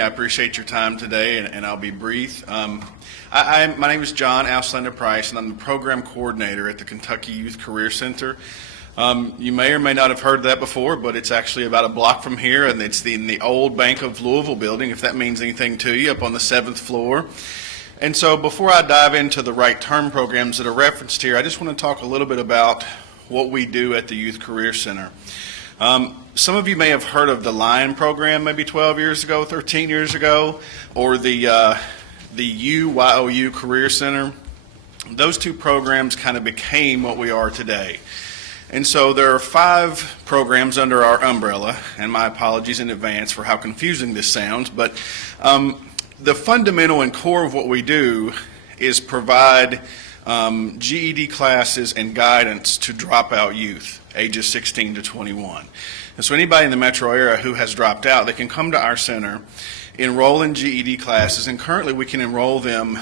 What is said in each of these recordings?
I appreciate your time today, and I'll be brief. My name is John Auslander-Price, and I'm the program coordinator at the Kentucky Youth Career Center. You may or may not have heard that before, but it's actually about a block from here, and it's in the old Bank of Louisville building, if that means anything to you, up on the 7th floor. And so before I dive into the right term programs that are referenced here, I just want to talk a little bit about what we do at the Youth Career Center. Some of you may have heard of the LION program maybe 12 years ago, 13 years ago, or the YouthAlert Career Center. Those two programs kind of became what we are today. And so there are 5 programs under our umbrella, and my apologies in advance for how confusing this sounds, but the fundamental and core of what we do is provide GED classes and guidance to dropout youth, ages 16 to 21. And so anybody in the metro area who has dropped out, they can come to our center, enroll in GED classes, and currently we can enroll them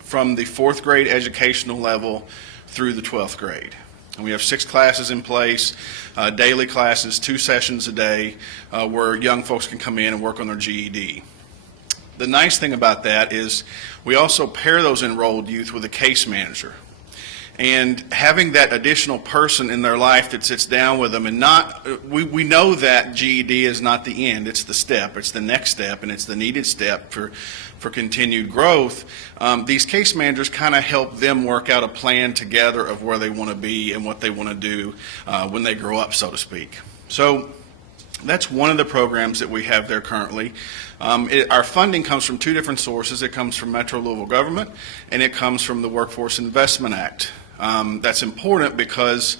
from the 4th grade educational level through the 12th grade. And we have 6 classes in place, daily classes, 2 sessions a day, where young folks can come in and work on their GED. The nice thing about that is we also pair those enrolled youth with a case manager. And having that additional person in their life that sits down with them, and we know that GED is not the end, it's the step, it's the next step, and it's the needed step for continued growth. These case managers kind of help them work out a plan together of where they want to be and what they want to do when they grow up, so to speak. So that's one of the programs that we have there currently. Our funding comes from 2 different sources. It comes from Metro Louisville government, and it comes from the Workforce Investment Act. That's important because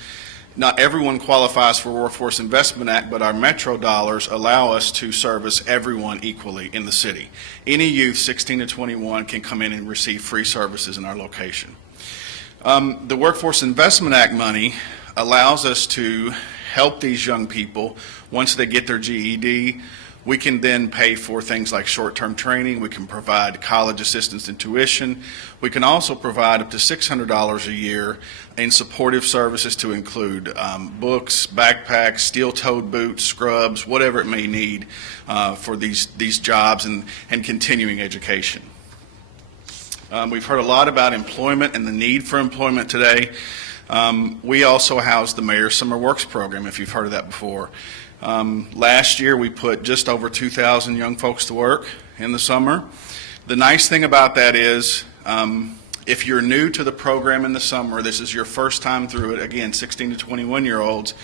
not everyone qualifies for Workforce Investment Act, but our Metro dollars allow us to service everyone equally in the city. Any youth 16 to 21 can come in and receive free services in our location. The Workforce Investment Act money allows us to help these young people once they get their GED. We can then pay for things like short-term training. We can provide college assistance and tuition. We can also provide up to $600 a year in supportive services to include books, backpacks, steel-toed boots, scrubs, whatever it may need for these jobs and continuing education. We've heard a lot about employment and the need for employment today. We also house the Mayor's Summer Works program, if you've heard of that before. Last year we put just over 2,000 young folks to work in the summer. The nice thing about that is if you're new to the program in the summer, this is your first time through it, again 16 to 21 year olds,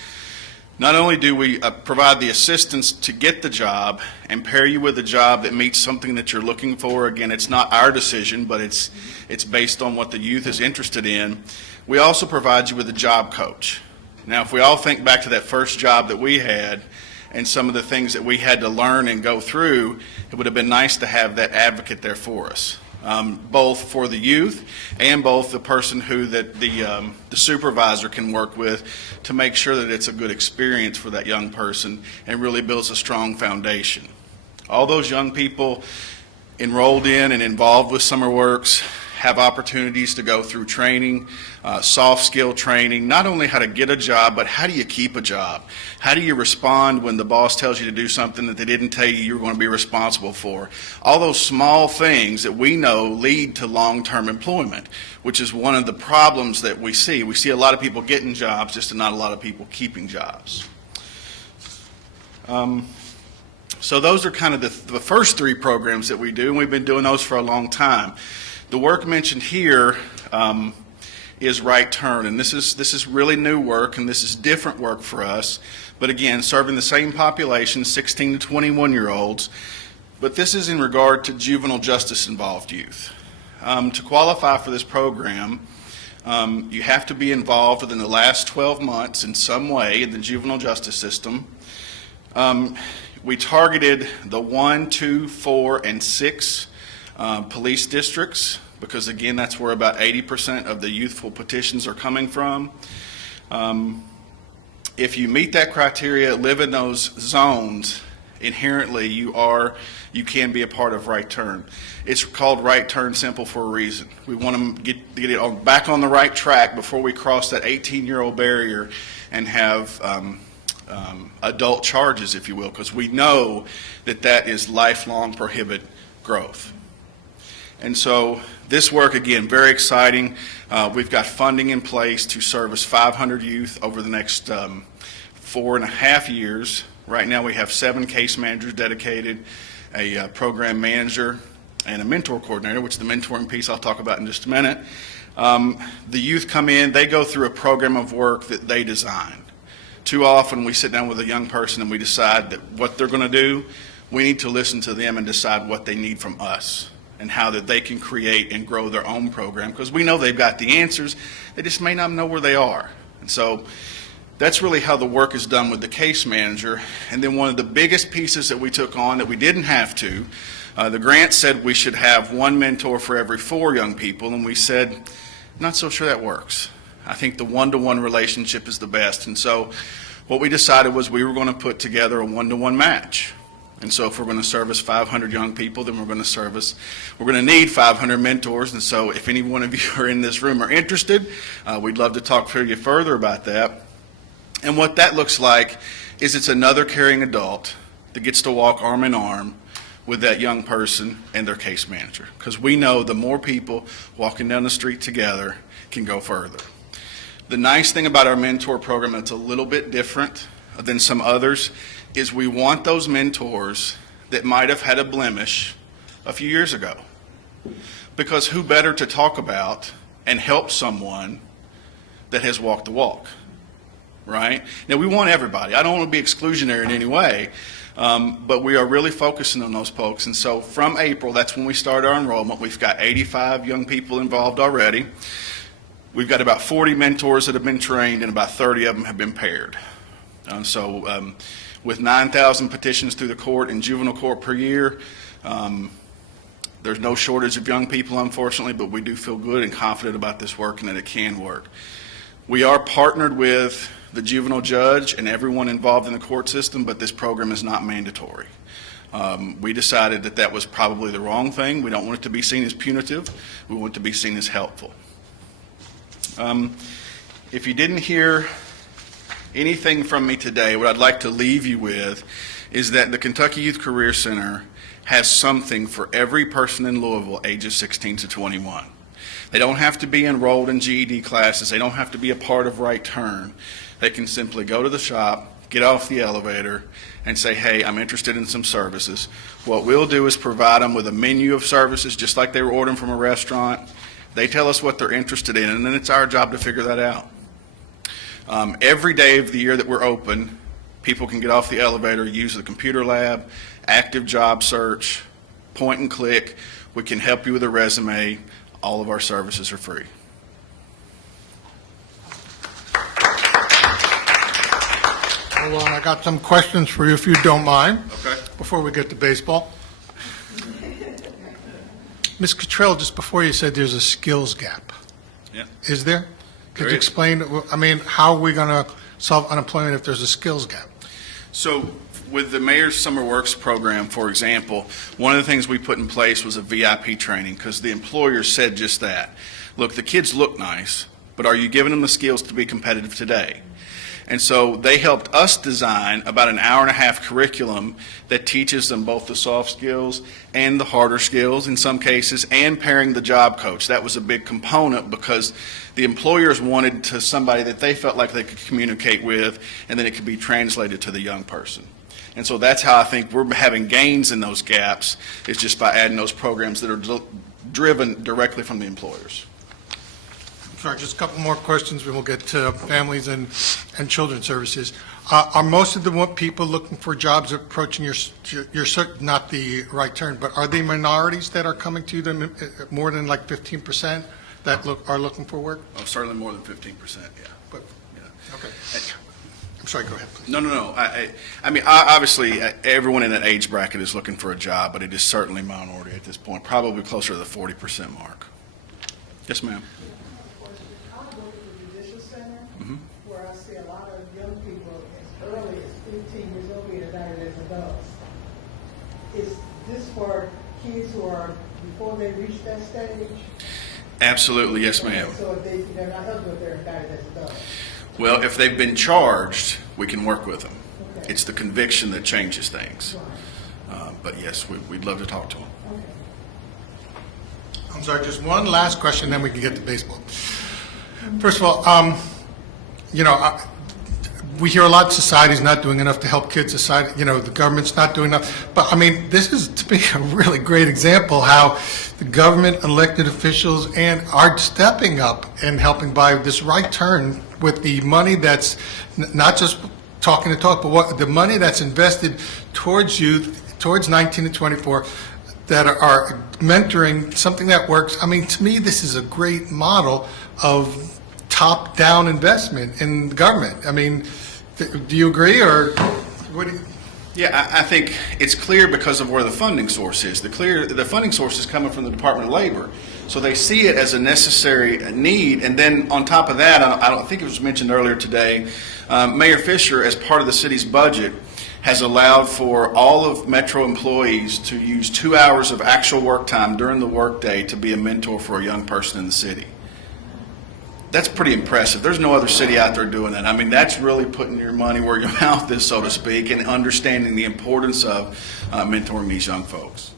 not only do we provide the assistance to get the job and pair you with a job that meets something that you're looking for. Again, it's not our decision, but it's based on what the youth is interested in. We also provide you with a job coach. Now, if we all think back to that first job that we had and some of the things that we had to learn and go through, it would have been nice to have that advocate there for us, both for the youth and both the person who the supervisor can work with to make sure that it's a good experience for that young person and really builds a strong foundation. All those young people enrolled in and involved with Summer Works have opportunities to go through training, soft skill training, not only how to get a job, but how do you keep a job? How do you respond when the boss tells you to do something that they didn't tell you you were going to be responsible for? All those small things that we know lead to long-term employment, which is one of the problems that we see. We see a lot of people getting jobs, just not a lot of people keeping jobs. So those are kind of the first 3 programs that we do, and we've been doing those for a long time. The work mentioned here is Right Turn, and this is really new work, and this is different work for us. But again, serving the same population, 16 to 21 year olds, but this is in regard to juvenile justice involved youth. To qualify for this program, you have to be involved within the last 12 months in some way in the juvenile justice system. We targeted the 1, 2, 4, and 6 police districts, because again that's where about 80% of the youthful petitions are coming from. If you meet that criteria, live in those zones, inherently you can be a part of Right Turn. It's called Right Turn Simple for a reason. We want to get it back on the right track before we cross that 18-year-old barrier and have adult charges, if you will, because we know that that is lifelong prohibit growth. And so this work, again, very exciting. We've got funding in place to service 500 youth over the next 4.5 years. Right now we have 7 case managers dedicated, a program manager, and a mentor coordinator, which the mentoring piece I'll talk about in just a minute. The youth come in, they go through a program of work that they design. Too often we sit down with a young person and we decide that what they're going to do, we need to listen to them and decide what they need from us and how that they can create and grow their own program, because we know they've got the answers, they just may not know where they are. And so that's really how the work is done with the case manager. And then one of the biggest pieces that we took on that we didn't have to, the grant said we should have 1 mentor for every 4 young people, and we said, not so sure that works. I think the one-to-one relationship is the best. And so what we decided was we were going to put together a one-to-one match. And so if we're going to service 500 young people, then we're going to need 500 mentors. And so if any one of you are in this room are interested, we'd love to talk to you further about that. And what that looks like is it's another caring adult that gets to walk arm in arm with that young person and their case manager. Because we know the more people walking down the street together can go further. The nice thing about our mentor program that's a little bit different than some others is we want those mentors that might have had a blemish a few years ago. Because who better to talk about and help someone that has walked the walk, right? Now, we want everybody. I don't want to be exclusionary in any way, but we are really focusing on those folks. And so from April, that's when we start our enrollment. We've got 85 young people involved already. We've got about 40 mentors that have been trained, and about 30 of them have been paired. With 9,000 petitions through the court and juvenile court per year, there's no shortage of young people, unfortunately, but we do feel good and confident about this work and that it can work. We are partnered with the juvenile judge and everyone involved in the court system, but this program is not mandatory. We decided that that was probably the wrong thing. We don't want it to be seen as punitive. We want it to be seen as helpful. If you didn't hear anything from me today, what I'd like to leave you with is that the Kentucky Youth Career Center has something for every person in Louisville ages 16 to 21. They don't have to be enrolled in GED classes. They don't have to be a part of Right Turn. They can simply go to the shop, get off the elevator, and say, hey, I'm interested in some services. What we'll do is provide them with a menu of services just like they were ordering from a restaurant. They tell us what they're interested in, and then it's our job to figure that out. Every day of the year that we're open, people can get off the elevator, use the computer lab, active job search, point and click. We can help you with a resume. All of our services are free. Hold on, I got some questions for you if you don't mind. Okay. Before we get to baseball. Ms. Cottrell, just before you said there's a skills gap. Yeah. Is there? Could There you is. explain, I mean, how are we going to solve unemployment if there's a skills gap? So with the Mayor's Summer Works program, for example, one of the things we put in place was a VIP training because the employers said just that. Look, the kids look nice, but are you giving them the skills to be competitive today? And so they helped us design about an hour-and-a-half curriculum that teaches them both the soft skills and the harder skills in some cases, and pairing the job coach. That was a big component because the employers wanted to somebody that they felt like they could communicate with, and then it could be translated to the young person. And so that's how I think we're having gains in those gaps, is just by adding those programs that are driven directly from the employers. Sorry, just a couple more questions, and we'll get to families and children's services. Are most of the people looking for jobs approaching your not the Right Turn, but are they minorities that are coming to them, more than like 15% that are looking for work? Oh, certainly more than 15%, yeah. But, Yeah. okay. I'm sorry, go ahead, please. No. I mean, obviously, everyone in that age bracket is looking for a job, but it is certainly minority at this point, probably closer to the 40% mark. Yes, ma'am. I go to the Judicial Center, where I see a lot of young people as early as 15 years old being indicted as adults. Is this for kids who are before they reach that stage? Absolutely, yes, ma'am. So if they're not eligible, they're indicted as adults. Well, if they've been charged, we can work with them. Okay. It's the conviction that changes things. Right. But yes, we'd love to talk to them. Okay. I'm sorry, just one last question, then we can get to baseball. First of all, you know, we hear a lot, society's not doing enough to help kids, society, you know, the government's not doing enough. But I mean, this is, to me, a really great example how the government, elected officials, and are stepping up and helping by this right turn with the money that's not just talking the talk, but what the money that's invested towards youth, towards 19 to 24, that are mentoring, something that works. I mean, to me, this is a great model of top-down investment in the government. I mean, do you agree, or what do you? Yeah, I think it's clear because of where the funding source is. The funding source is coming from the Department of Labor. So they see it as a necessary need. And then on top of that, I don't think it was mentioned earlier today, Mayor Fisher, as part of the city's budget, has allowed for all of Metro employees to use 2 hours of actual work time during the workday to be a mentor for a young person in the city. That's pretty impressive. There's no other city out there doing that. I mean, that's really putting your money where your mouth is, so to speak, and understanding the importance of mentoring these young folks.